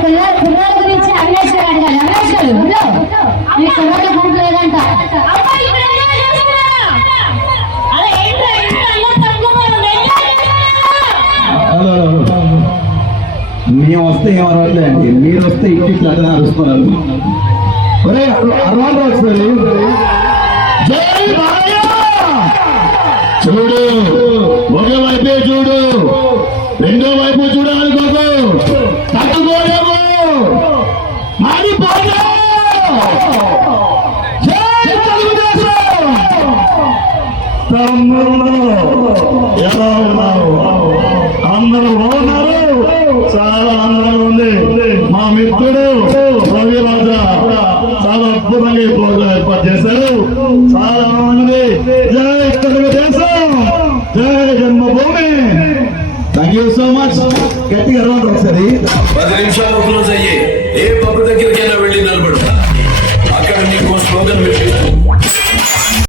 కుర్రాల గురించి అన్వేషణ అడిగాడు. అన్వేషణ ఈ కుర్రాల గుంపు లేదంట. మేము వస్తే ఏమనట్లే అండి, మీరు వస్తే ఇంటికి అట్లా అరుస్తున్నారు. అరవాలి ఒకసారి చూడు, ఒక వైపే చూడు, రెండో వైపు చూడాలి బాబు. తట్టుకోలేము, మారిపోయాము. ఎలా ఉన్నారు? అందరూ బాగున్నారు. చాలా ఆనందంగా ఉంది. మా మిత్రుడు రవి రాజా చాలా అద్భుతంగా ఈ ప్రోగ్రాం ఏర్పాటు చేశారు. చాలా ఆనందంగా. జై తెలుగుదేశం, జై జన్మభూమి. Thank you so much. గట్టిగా ఒకసారి 10 నిమిషాలు క్లోజ్ అయ్యి ఏ పబ్బు దగ్గరికి